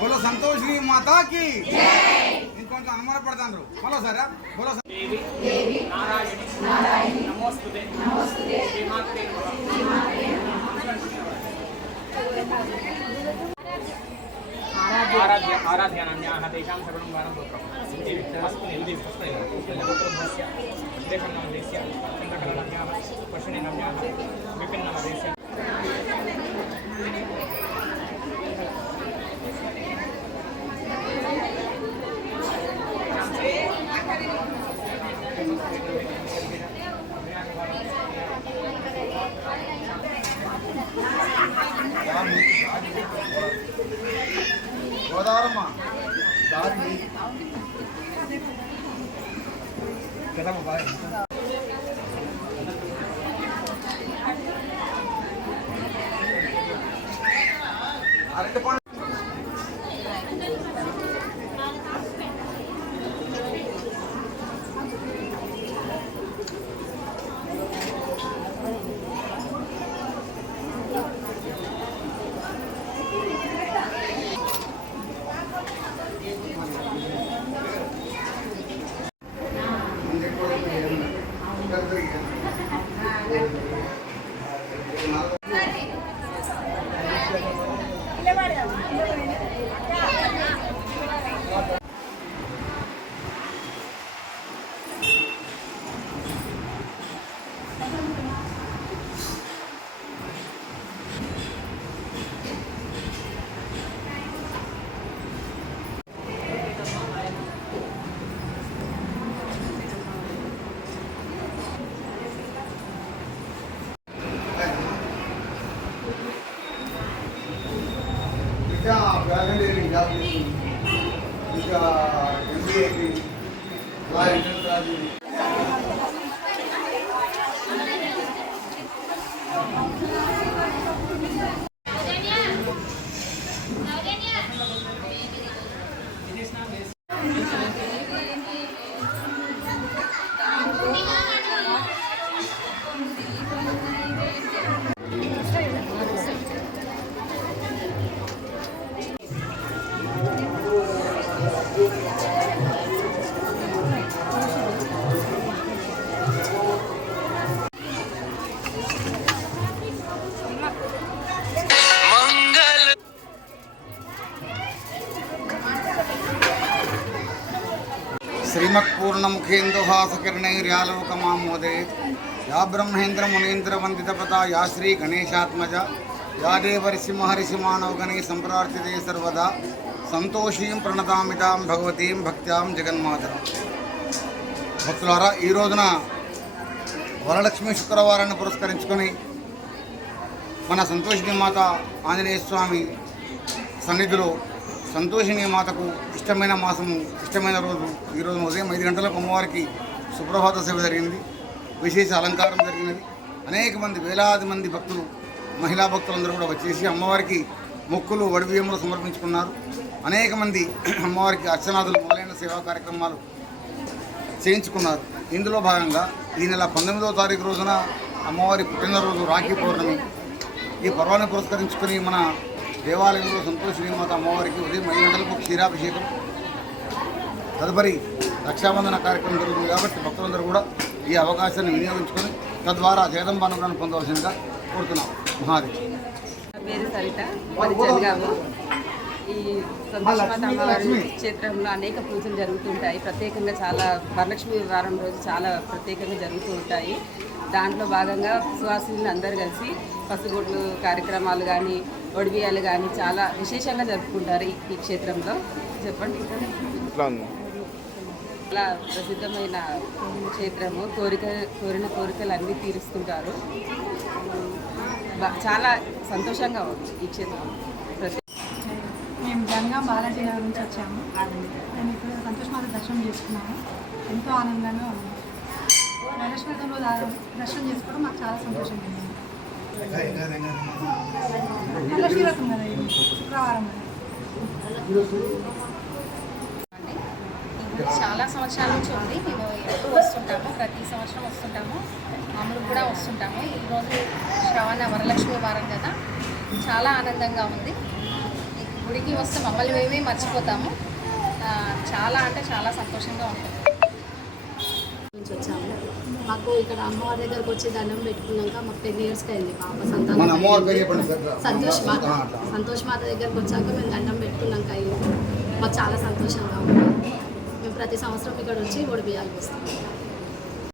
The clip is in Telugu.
बोलो संतोषिनी माता की इंకొంచెం అనుమానపడతారు बोलो సరే बोलो नारायणी नमोस्तुते श्रीमाते आराध्यानान्याः तेषां सर्वं गानं गोत्रम् गोत्रभस्य देशं नामदेस्य चन्द्रकलानाम्याः पश्चिमी नाम्याः विपिन्नामदेस्य గోదావరమ్మ దారి కదా బాయ్ అరటి పండు వ్యాగండేరింగ్ జాబ్ చేస్తుంది ఇంకా ఎంబీఏకి లా ఇంటర్ రాజు श्रीमत्पूर्णमुखेन्दुहासकिरणैर्यालोकमामोदयेत् या ब्रह्मेन्द्रमुनीन्द्रवन्दितपता या श्रीगणेशात्मजा या देवर्षिमहर्षिमानवगणैः सम्प्रार्थिते सर्वदा సంతోషీం ప్రణతామితాం భగవతీం భక్త్యాం జగన్మాతరం. భక్తులారా, ఈ రోజున వరలక్ష్మి శుక్రవారాన్ని పురస్కరించుకొని మన సంతోషిని మాత ఆంజనేయ స్వామి సన్నిధిలో సంతోషిని మాతకు ఇష్టమైన మాసము, ఇష్టమైన రోజు ఈరోజు ఉదయం 5 గంటలకు అమ్మవారికి సుప్రభాత సేవ జరిగింది. విశేష అలంకారం జరిగినది. అనేక మంది, వేలాది మంది భక్తులు, మహిళా భక్తులందరూ కూడా వచ్చేసి అమ్మవారికి మొక్కులు, వడిబియ్యములు సమర్పించుకున్నారు. అనేక మంది అమ్మవారికి అర్చనాదులు మొదలైన సేవా కార్యక్రమాలు చేయించుకున్నారు. ఇందులో భాగంగా ఈ నెల 19వ తారీఖు రోజున అమ్మవారి పుట్టినరోజు రాఖీ పౌర్ణమి. ఈ పర్వాన్ని పురస్కరించుకొని మన దేవాలయంలో సంతోషిని మాత అమ్మవారికి ఉదయం 5 గంటలకు క్షీరాభిషేకం, తదుపరి రక్షాబంధన కార్యక్రమం జరుగుతుంది. కాబట్టి భక్తులందరూ కూడా ఈ అవకాశాన్ని వినియోగించుకొని తద్వారా జగదంబానుగ్రహాన్ని పొందవలసిందిగా కోరుతున్నాం. మహాదేవ్. పేరు సరిత, జనగాము. ఈ సంతోషమాత అమ్మవారి క్షేత్రంలో అనేక పూజలు జరుగుతుంటాయి. ప్రత్యేకంగా చాలా వరలక్ష్మి వారం రోజు చాలా ప్రత్యేకంగా జరుగుతూ ఉంటాయి. దాంట్లో భాగంగా సువాసిని అందరూ కలిసి పసుగుడ్లు కార్యక్రమాలు కానీ, ఒడిబియాలు కానీ చాలా విశేషంగా జరుపుకుంటారు ఈ క్షేత్రంలో. చెప్పండి. ఎట్లా ఉంది? చాలా ప్రసిద్ధమైన క్షేత్రము. కోరిన కోరికలు అన్నీ తీరుస్తుంటారు. చాలా సంతోషంగా ఉంది ఈ క్షేత్రం. మేము జనగాం బాలాజీ నగర్ నుంచి వచ్చాము. మేము ఇప్పుడు సంతోష్ మాత దర్శనం చేసుకున్నాము. ఎంతో ఆనందంగా ఉంది. వరలక్ష్మీవ్రతంలో దర్శనం చేసుకోవడం మాకు చాలా సంతోషంగా ఉంది. వరలక్ష్మీవ్రతం కదా, ఇది శుక్రవారం అది. చాలా సంవత్సరాల నుంచి ఉంది. మేము ఎప్పుడు వస్తుంటాము, ప్రతి సంవత్సరం వస్తుంటాము, మామూలు కూడా వస్తుంటాము. ఈరోజు శ్రవణ వరలక్ష్మి వారం కదా, చాలా ఆనందంగా ఉంది. ఈ గుడికి వస్తే మమ్మల్ని మేమే మర్చిపోతాము. చాలా అంటే చాలా సంతోషంగా ఉంటుంది. నుంచి వచ్చాము. మాకు ఇక్కడ అమ్మవారి దగ్గరకు వచ్చి దండం పెట్టుకున్నాక మాకు 10 ఇయర్స్కి అయింది పాప మన సంతానం. అమ్మవారి పేరు చెప్పండి సార్. సంతోష్ మాత. సంతోష్ మాత దగ్గరకు వచ్చాక మేము దండం పెట్టుకున్నాక అయింది. మాకు చాలా సంతోషంగా ఉంది. మేము ప్రతి సంవత్సరం ఇక్కడ వచ్చి ఒడిబియ్యాలు వస్తాం.